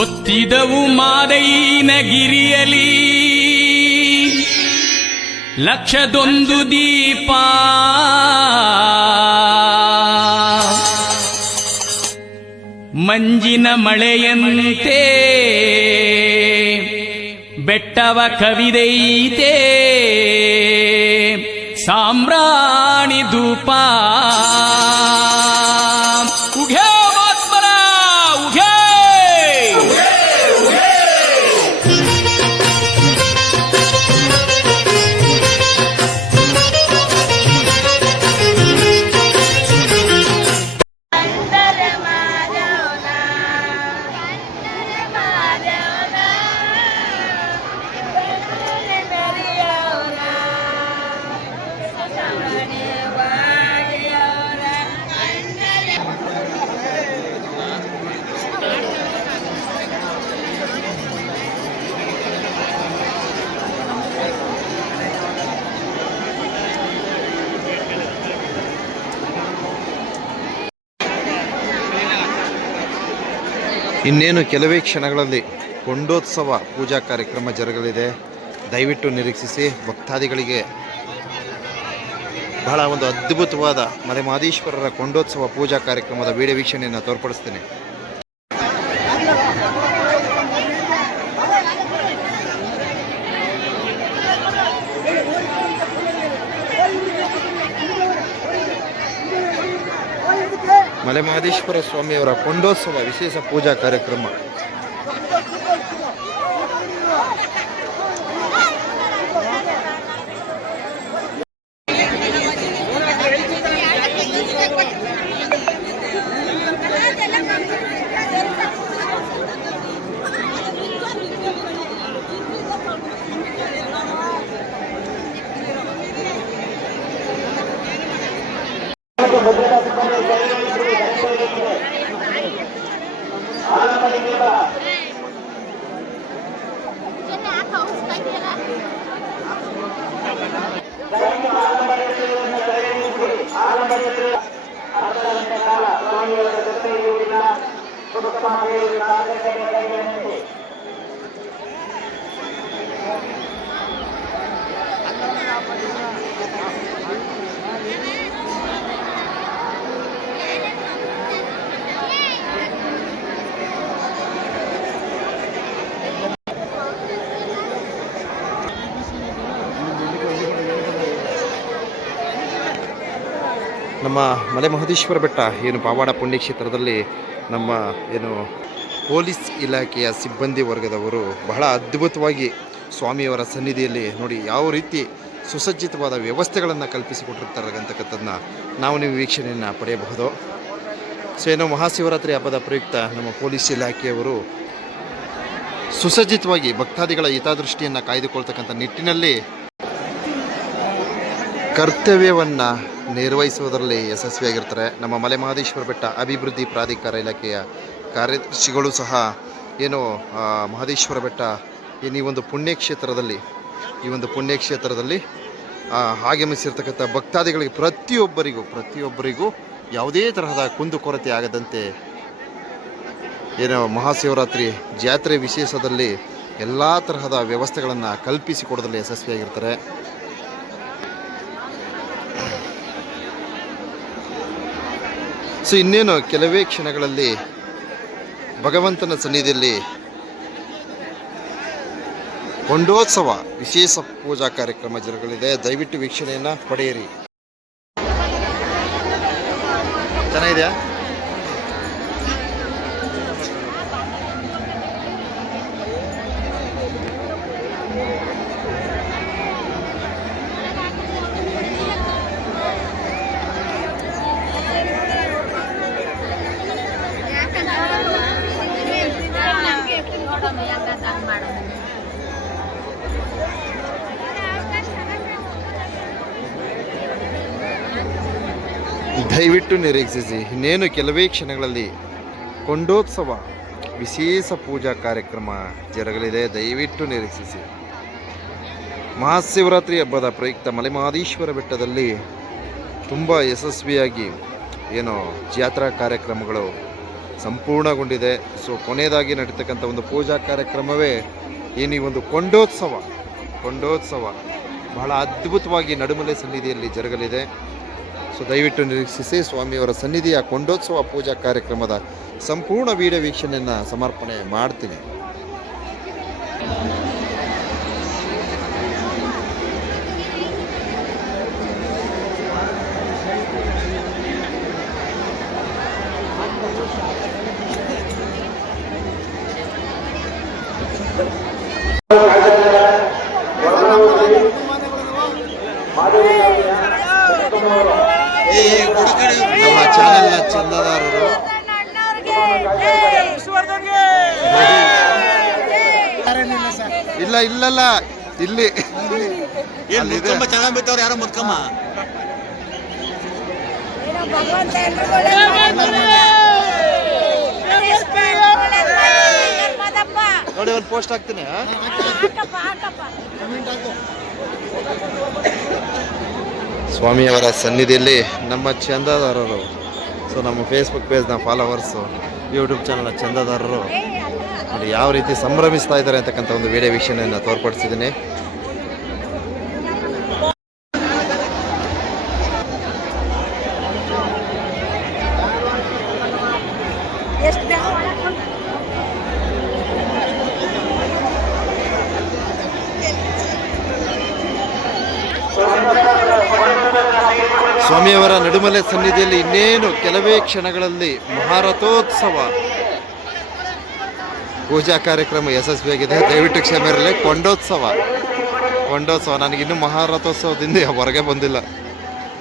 ಒತ್ತಿದವು ಮಾದೈನ ಗಿರಿಯಲಿ ಲಕ್ಷದೊಂದು ದೀಪ ಮಂಜಿನ ಮಳೆಯಂತೆ ಬೆಟ್ಟವ ಕವಿದೈತೆ ಸಾಮ್ರಾಣಿ ಧೂಪ ಉಘೇ ಮಾತ್ಮರ ಉಘೇ ಇನ್ನೇನು ಕೆಲವೇ ಕ್ಷಣಗಳಲ್ಲಿ ಕೊಂಡೋತ್ಸವ ಪೂಜಾ ಕಾರ್ಯಕ್ರಮ ಜರುಗಲಿದೆ. ದಯವಿಟ್ಟು ನಿರೀಕ್ಷಿಸಿ. ಭಕ್ತಾದಿಗಳಿಗೆ ಬಹಳ ಒಂದು ಅದ್ಭುತವಾದ ಮಲೆಮಹದೇಶ್ವರರ ಕೊಂಡೋತ್ಸವ ಪೂಜಾ ಕಾರ್ಯಕ್ರಮದ ವಿಡಿಯೋ ವೀಕ್ಷಣೆಯನ್ನು ತೋರ್ಪಡಿಸ್ತೇನೆ. ಮಲೆಮಹದೇಶ್ವರ ಸ್ವಾಮಿಯವರ ಕೊಂಡೋತ್ಸವ ವಿಶೇಷ ಪೂಜಾ ಕಾರ್ಯಕ್ರಮ. ನಮ್ಮ ಮಲೆಮಹದೇಶ್ವರ ಬೆಟ್ಟ ಏನು ಪಾವಡ ಪುಣ್ಯಕ್ಷೇತ್ರದಲ್ಲಿ ನಮ್ಮ ಏನು ಪೊಲೀಸ್ ಇಲಾಖೆಯ ಸಿಬ್ಬಂದಿ ವರ್ಗದವರು ಬಹಳ ಅದ್ಭುತವಾಗಿ ಸ್ವಾಮಿಯವರ ಸನ್ನಿಧಿಯಲ್ಲಿ ನೋಡಿ ಯಾವ ರೀತಿ ಸುಸಜ್ಜಿತವಾದ ವ್ಯವಸ್ಥೆಗಳನ್ನು ಕಲ್ಪಿಸಿಕೊಟ್ಟಿರ್ತಾರೆ ಅಂತಕ್ಕಂಥದ್ದನ್ನ ನಾವು ನೀವು ವೀಕ್ಷಣೆಯನ್ನು ಪಡೆಯಬಹುದು. ಸೊ ಏನು ಮಹಾಶಿವರಾತ್ರಿ ಹಬ್ಬದ ಪ್ರಯುಕ್ತ ನಮ್ಮ ಪೊಲೀಸ್ ಇಲಾಖೆಯವರು ಸುಸಜ್ಜಿತವಾಗಿ ಭಕ್ತಾದಿಗಳ ಹಿತದೃಷ್ಟಿಯನ್ನು ಕಾಯ್ದುಕೊಳ್ತಕ್ಕಂಥ ನಿಟ್ಟಿನಲ್ಲಿ ಕರ್ತವ್ಯವನ್ನು ನಿರ್ವಹಿಸುವುದರಲ್ಲಿ ಯಶಸ್ವಿಯಾಗಿರ್ತಾರೆ. ನಮ್ಮ ಮಲೆಮಹದೇಶ್ವರ ಬೆಟ್ಟ ಅಭಿವೃದ್ಧಿ ಪ್ರಾಧಿಕಾರ ಇಲಾಖೆಯ ಕಾರ್ಯದರ್ಶಿಗಳು ಸಹ ಏನು ಮಹದೇಶ್ವರ ಬೆಟ್ಟ ಈ ಒಂದು ಪುಣ್ಯಕ್ಷೇತ್ರದಲ್ಲಿ ಆಗಮಿಸಿರ್ತಕ್ಕಂಥ ಭಕ್ತಾದಿಗಳಿಗೆ ಪ್ರತಿಯೊಬ್ಬರಿಗೂ ಯಾವುದೇ ತರಹದ ಕುಂದುಕೊರತೆ ಆಗದಂತೆ ಏನು ಮಹಾಶಿವರಾತ್ರಿ ಜಾತ್ರೆ ವಿಶೇಷದಲ್ಲಿ ಎಲ್ಲ ತರಹದ ವ್ಯವಸ್ಥೆಗಳನ್ನು ಕಲ್ಪಿಸಿಕೊಡೋದ್ರಲ್ಲಿ ಯಶಸ್ವಿಯಾಗಿರ್ತಾರೆ. ಸೊ ಇನ್ನೇನು ಕೆಲವೇ ಕ್ಷಣಗಳಲ್ಲಿ ಭಗವಂತನ ಸನ್ನಿಧಿಯಲ್ಲಿ ಕೊಂಡೋತ್ಸವ ವಿಶೇಷ ಪೂಜಾ ಕಾರ್ಯಕ್ರಮ ಜರುಗಲಿದೆ. ದಯವಿಟ್ಟು ವೀಕ್ಷಣೆಯನ್ನು ಪಡೆಯಿರಿ. ಚೆನ್ನಾಗಿದೆಯಾ? ದಯವಿಟ್ಟು ನಿರೀಕ್ಷಿಸಿ. ಇನ್ನೇನು ಕೆಲವೇ ಕ್ಷಣಗಳಲ್ಲಿ ಕೊಂಡೋತ್ಸವ ವಿಶೇಷ ಪೂಜಾ ಕಾರ್ಯಕ್ರಮ ಜರುಗಲಿದೆ. ದಯವಿಟ್ಟು ನಿರೀಕ್ಷಿಸಿ. ಮಹಾಶಿವರಾತ್ರಿ ಹಬ್ಬದ ಪ್ರಯುಕ್ತ ಮಲೆಮಹದೇಶ್ವರ ಬೆಟ್ಟದಲ್ಲಿ ತುಂಬ ಯಶಸ್ವಿಯಾಗಿ ಜಾತ್ರಾ ಕಾರ್ಯಕ್ರಮಗಳು ಸಂಪೂರ್ಣಗೊಂಡಿದೆ. ಸೊ ಕೊನೆಯದಾಗಿ ನಡೀತಕ್ಕಂಥ ಒಂದು ಪೂಜಾ ಕಾರ್ಯಕ್ರಮವೇ ಏನು ಈ ಒಂದು ಕೊಂಡೋತ್ಸವ ಬಹಳ ಅದ್ಭುತವಾಗಿ ನಡುಮಲೆ ಸನ್ನಿಧಿಯಲ್ಲಿ ಜರುಗಲಿದೆ. ಸೊ ದಯವಿಟ್ಟು ನಿರೀಕ್ಷಿಸಿ ಸ್ವಾಮಿಯವರ ಸನ್ನಿಧಿಯ ಕೊಂಡೋತ್ಸವ ಪೂಜಾ ಕಾರ್ಯಕ್ರಮದ ಸಂಪೂರ್ಣ ವಿಡಿಯೋ ವೀಕ್ಷಣೆಯನ್ನು ಸಮರ್ಪಣೆ ಮಾಡ್ತೀನಿ. ನಮ್ಮ ಚಾನೆಲ್ನ ಚಂದಾದಾರರು ಇಲ್ಲಲ್ಲ ಇಲ್ಲಿ ತುಂಬಾ ಚೆನ್ನಾಗಿ ಬಿತ್ತವ್ರು ಯಾರೋ ಮುದ್ಕಮ್ಮ ನೋಡಿ ಒಂದು ಪೋಸ್ಟ್ ಹಾಕ್ತೀನಿ. ಸ್ವಾಮಿಯವರ ಸನ್ನಿಧಿಯಲ್ಲಿ ನಮ್ಮ ಚಂದಾದಾರರು, ಸೊ ನಮ್ಮ ಫೇಸ್ಬುಕ್ ಪೇಜ್ನ ಫಾಲೋವರ್ಸು, ಯೂಟ್ಯೂಬ್ ಚಾನಲ್ನ ಚಂದಾದಾರರು ನೋಡಿ ಯಾವ ರೀತಿ ಸಂಭ್ರಮಿಸ್ತಾ ಇದ್ದಾರೆ ಅಂತಕ್ಕಂಥ ಒಂದು ವಿಡಿಯೋ ವೀಕ್ಷಣೆಯನ್ನು ತೋರ್ಪಡಿಸಿದ್ದೀನಿ. ಸ್ವಾಮಿಯವರ ನಡುಮಲೆ ಸನ್ನಿಧಿಯಲ್ಲಿ ಇನ್ನೇನು ಕೆಲವೇ ಕ್ಷಣಗಳಲ್ಲಿ ಮಹಾರಥೋತ್ಸವ ಪೂಜಾ ಕಾರ್ಯಕ್ರಮ ಯಶಸ್ವಿಯಾಗಿದೆ. ದಯವಿಟ್ಟು ಕ್ಷಮೆ ಇರಲಿ. ಕೊಂಡೋತ್ಸವ ನನಗಿನ್ನೂ ಮಹಾರಥೋತ್ಸವದಿಂದ ಹೊರಗೆ ಬಂದಿಲ್ಲ.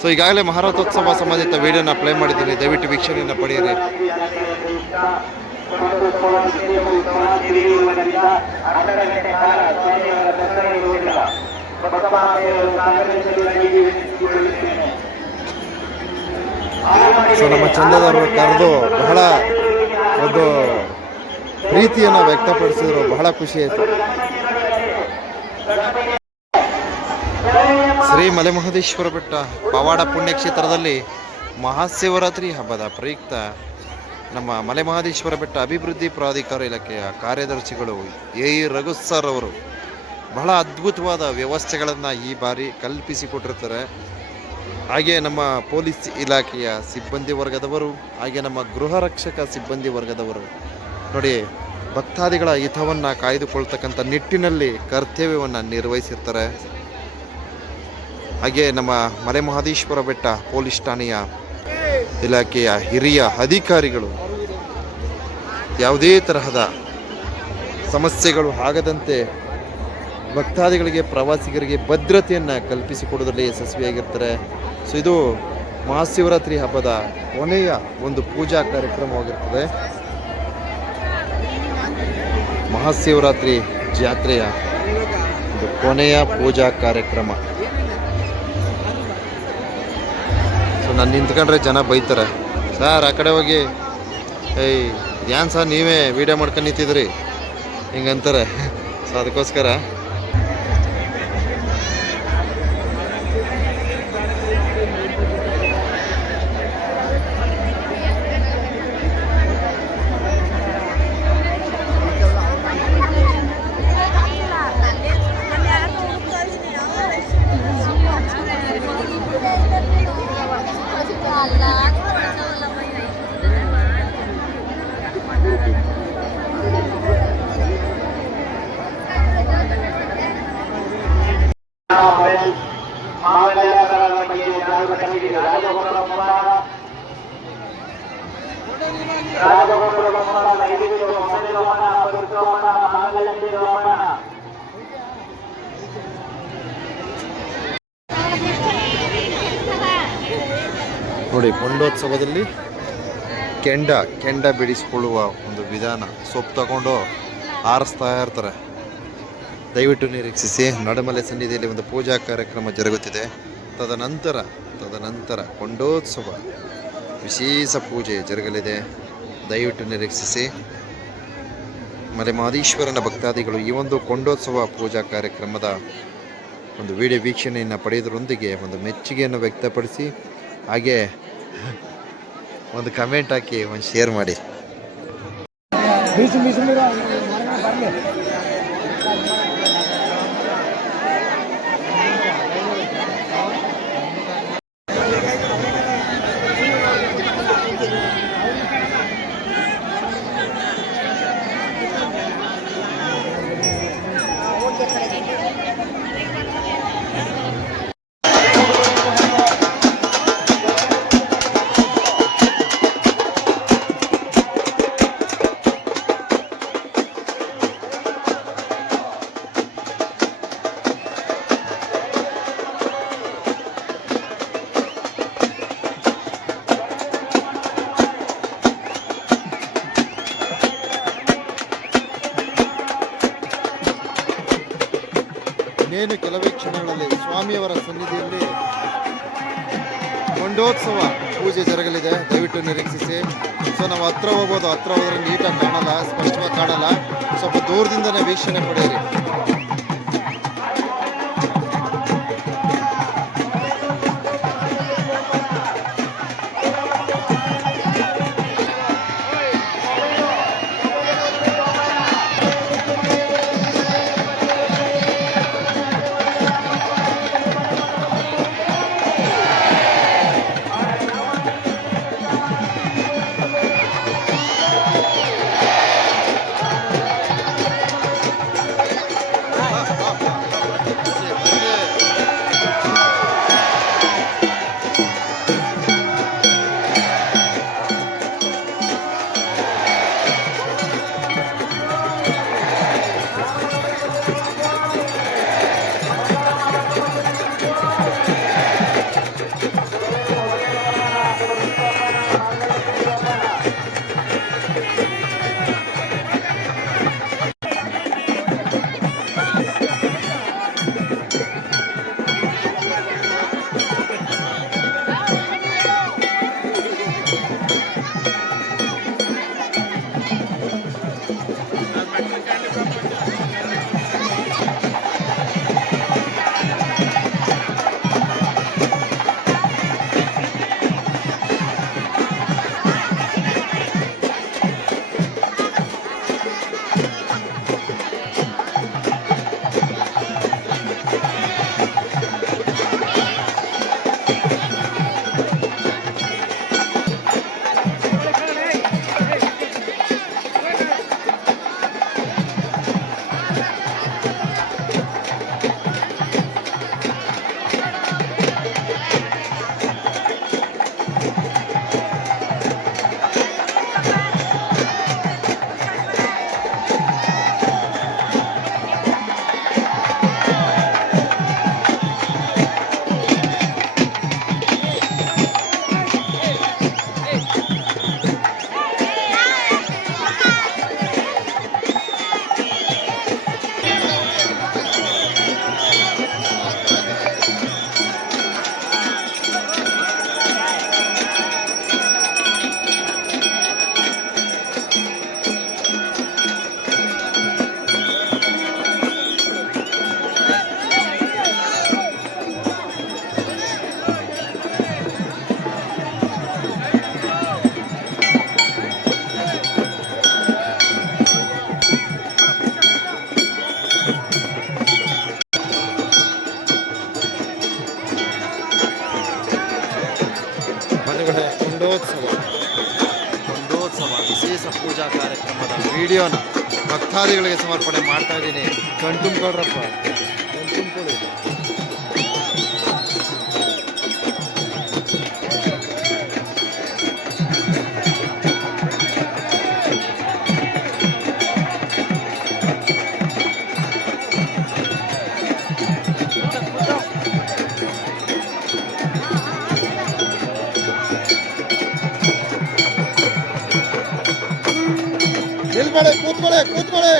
ಸೊ ಈಗಾಗಲೇ ಮಹಾರಥೋತ್ಸವ ಸಂಬಂಧಿತ ವಿಡಿಯೋನ ಪ್ಲೇ ಮಾಡಿದ್ದೀನಿ. ದಯವಿಟ್ಟು ವೀಕ್ಷಣೆಯನ್ನು ಪಡೆಯಿರಿ. ಸೊ ನಮ್ಮ ಚಂದದಾರರು ಕರೆದು ಬಹಳ ಒಂದು ಪ್ರೀತಿಯನ್ನು ವ್ಯಕ್ತಪಡಿಸಿದ್ರು. ಬಹಳ ಖುಷಿ ಆಯಿತು. ಶ್ರೀ ಮಲೆಮಹದೇಶ್ವರ ಬೆಟ್ಟ ಪವಾಡ ಪುಣ್ಯಕ್ಷೇತ್ರದಲ್ಲಿ ಮಹಾಶಿವರಾತ್ರಿ ಹಬ್ಬದ ಪ್ರಯುಕ್ತ ನಮ್ಮ ಮಲೆಮಹದೇಶ್ವರ ಬೆಟ್ಟ ಅಭಿವೃದ್ಧಿ ಪ್ರಾಧಿಕಾರ ಇಲಾಖೆಯ ಕಾರ್ಯದರ್ಶಿಗಳು ಎ ರಘು ಸರ್ ಅವರು ಬಹಳ ಅದ್ಭುತವಾದ ವ್ಯವಸ್ಥೆಗಳನ್ನು ಈ ಬಾರಿ ಕಲ್ಪಿಸಿಕೊಟ್ಟಿರ್ತಾರೆ. ಹಾಗೆ ನಮ್ಮ ಪೊಲೀಸ್ ಇಲಾಖೆಯ ಸಿಬ್ಬಂದಿ ವರ್ಗದವರು, ಹಾಗೆ ನಮ್ಮ ಗೃಹ ರಕ್ಷಕ ಸಿಬ್ಬಂದಿ ವರ್ಗದವರು ನೋಡಿ ಭಕ್ತಾದಿಗಳ ಹಿತವನ್ನು ಕಾಯ್ದುಕೊಳ್ತಕ್ಕಂಥ ನಿಟ್ಟಿನಲ್ಲಿ ಕರ್ತವ್ಯವನ್ನು ನಿರ್ವಹಿಸಿರ್ತಾರೆ. ಹಾಗೆ ನಮ್ಮ ಮಲೆಮಹದೇಶ್ವರ ಬೆಟ್ಟ ಪೊಲೀಸ್ ಠಾಣೆಯ ಇಲಾಖೆಯ ಹಿರಿಯ ಅಧಿಕಾರಿಗಳು ಯಾವುದೇ ತರಹದ ಸಮಸ್ಯೆಗಳು ಆಗದಂತೆ ಭಕ್ತಾದಿಗಳಿಗೆ, ಪ್ರವಾಸಿಗರಿಗೆ ಭದ್ರತೆಯನ್ನು ಕಲ್ಪಿಸಿಕೊಡೋದ್ರಲ್ಲಿ ಯಶಸ್ವಿಯಾಗಿರ್ತಾರೆ. ಸೊ ಇದು ಮಹಾಶಿವರಾತ್ರಿ ಹಬ್ಬದ ಕೊನೆಯ ಒಂದು ಪೂಜಾ ಕಾರ್ಯಕ್ರಮವಾಗಿರ್ತದೆ. ಮಹಾಶಿವರಾತ್ರಿ ಜಾತ್ರೆಯ ಒಂದು ಕೊನೆಯ ಪೂಜಾ ಕಾರ್ಯಕ್ರಮ. ಸೊ ನಾನು ನಿಂತ್ಕೊಂಡ್ರೆ ಜನ ಬೈತಾರೆ, ಸರ್ ಆ ಕಡೆ ಹೋಗಿ, ಏಯ್ ಏನು ಸರ್ ನೀವೇ ವಿಡಿಯೋ ಮಾಡ್ಕೊಂಡು ನಿಂತಿದ್ರಿ ಹಿಂಗಂತಾರೆ. ಸೊ ಅದಕ್ಕೋಸ್ಕರ ನೋಡಿ ಕೊಂಡೋತ್ಸವದಲ್ಲಿ ಕೆಂಡ ಬಿಡಿಸಿಕೊಳ್ಳುವ ಒಂದು ವಿಧಾನ. ಸೊಪ್ಪು ತಗೊಂಡು ಆರಿಸ್ತಾ ಇರ್ತಾರೆ. ದಯವಿಟ್ಟು ನಿರೀಕ್ಷಿಸಿ. ನಡುಮಲೆ ಸನ್ನಿಧಿಯಲ್ಲಿ ಒಂದು ಪೂಜಾ ಕಾರ್ಯಕ್ರಮ ಜರುಗುತ್ತಿದೆ. ತದನಂತರ ಕೊಂಡೋತ್ಸವ ವಿಶೇಷ ಪೂಜೆ ಜರುಗಲಿದೆ. ದಯವಿಟ್ಟು ನಿರೀಕ್ಷಿಸಿ. ಮಲೆಮಹದೇಶ್ವರನ ಭಕ್ತಾದಿಗಳು ಈ ಒಂದು ಕೊಂಡೋತ್ಸವ ಪೂಜಾ ಕಾರ್ಯಕ್ರಮದ ಒಂದು ವಿಡಿಯೋ ವೀಕ್ಷಣೆಯನ್ನು ಪಡೆಯೋದ್ರೊಂದಿಗೆ ಒಂದು ಮೆಚ್ಚುಗೆಯನ್ನು ವ್ಯಕ್ತಪಡಿಸಿ, ಹಾಗೆ ಒಂದು ಕಮೆಂಟ್ ಹಾಕಿ, ಒಂದು ಶೇರ್ ಮಾಡಿ. ಇನ್ನೇನು ಕೆಲವೇ ಕ್ಷಣಗಳಲ್ಲಿ ಸ್ವಾಮಿಯವರ ಸನ್ನಿಧಿಯಲ್ಲಿ ಗೊಂಡೋತ್ಸವ ಪೂಜೆ ಜರಗಲಿದೆ. ದಯವಿಟ್ಟು ನಿರೀಕ್ಷಿಸಿ. ಸೊ ನಾವು ಹತ್ರ ಹೋಗ್ಬೋದು, ಹತ್ರ ಹೋದ್ರೆ ನೀಟಾಗಿ ಕಾಣಲ್ಲ, ಸ್ಪಷ್ಟವಾಗಿ ಕಾಣಲ್ಲ, ಸ್ವಲ್ಪ ದೂರದಿಂದನೇ ವೀಕ್ಷಣೆ ಪಡೆಯಿರಿ. ಕೊಂಡೋತ್ಸವ ವಿಶೇಷ ಪೂಜಾ ಕಾರ್ಯಕ್ರಮದ ವಿಡಿಯೋನ ಭಕ್ತಾದಿಗಳಿಗೆ ಸಮರ್ಪಣೆ ಮಾಡ್ತಾ ಇದ್ದೀನಿ. ಕಣ್ತುಂಬ್ಕೊಳ್ರಪ್ಪ, ಕಣ್ತುಂಬ್ಕೊಳ್ಳಿ. ನಿಲ್ಬೇಡಿ, ಕೂತ್ಕೊಳ್ಳಿ ಕೂತ್ಕೊಳ್ಳಿ.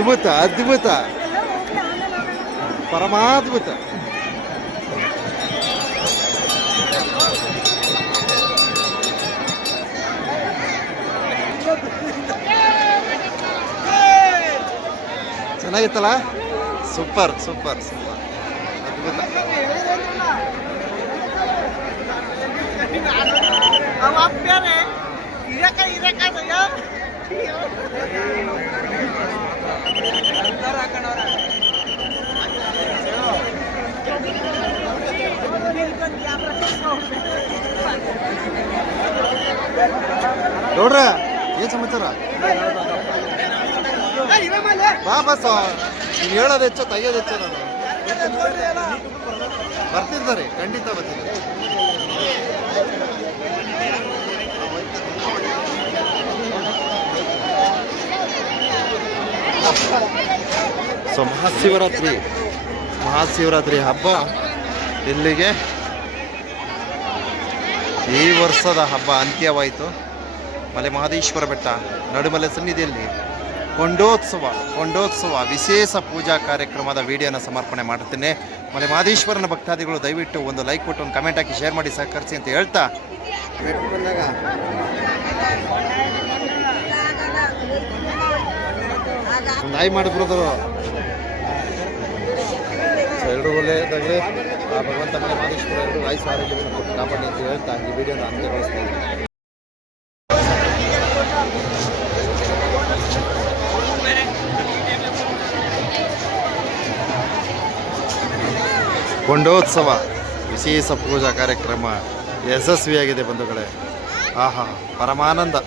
ಅದ್ಭುತ ಅದ್ಭುತ ಪರಮಾದ್ಭುತ. ಚೆನ್ನಾಗಿತ್ತಲ್ಲ, ಸೂಪರ್ ಸೂಪರ್ ಸೂಪರ್ ಅದ್ಭುತ. ನೋಡ್ರ ಏನ್ ಸಮಾಚಾರ? ಬಾ ಬಸ್ ನೀನು ಹೇಳೋದು ಹೆಚ್ಚು ತೆಗಿಯೋದು ಹೆಚ್ಚು. ನಾನು ಬರ್ತಿದ್ದಾರೆ, ಖಂಡಿತ ಬರ್ತಿದ್ದಾರೆ. ಸೊ ಮಹಾಶಿವರಾತ್ರಿ ಹಬ್ಬ ಇಲ್ಲಿಗೆ ಈ ವರ್ಷದ ಹಬ್ಬ ಅಂತ್ಯವಾಯಿತು. ಮಲೆ ಮಹದೇಶ್ವರ ಬೆಟ್ಟ ನಡುಮಲೆ ಸನ್ನಿಧಿಯಲ್ಲಿ ಕೊಂಡೋತ್ಸವ ವಿಶೇಷ ಪೂಜಾ ಕಾರ್ಯಕ್ರಮದ ವಿಡಿಯೋನ ಸಮರ್ಪಣೆ ಮಾಡುತ್ತೇನೆ. ಮಲೆ ಮಹದೇಶ್ವರನ ಭಕ್ತಾದಿಗಳು ದಯವಿಟ್ಟು ಒಂದು ಲೈಕ್ ಕೊಟ್ಟು ಒಂದು ಕಮೆಂಟ್ ಹಾಕಿ ಶೇರ್ ಮಾಡಿ ಸಹಕರಿಸಿ ಅಂತ ಹೇಳ್ತಾ ಒಂದು ಆಯ್ ಮಾಡಿ ಬ್ರದರು. ಎಲ್ಲರೂ ಒಳ್ಳೆಯದಾಗಲಿ, ಭಗವಂತ ಮಲೆ ಮಹದೇಶ್ವರ ಎಲ್ಲರೂ ಆಯ್ಸು ಆರೋಗ್ಯವನ್ನು ಕೊಟ್ಟು ಕಾಪಾಡಿ ಅಂತ ಹೇಳ್ತಾ ಈ ವಿಡಿಯೋನ ಅಂತ್ಯಗೊಳಿಸ್ತಾ ಇದ್ದೀನಿ. ಕೊಂಡೋತ್ಸವ ವಿಶೇಷ ಪೂಜಾ ಕಾರ್ಯಕ್ರಮ ಯಶಸ್ವಿಯಾಗಿದೆ ಬಂಧುಗಳೇ. ಆಹಾ, ಪರಮಾನಂದ.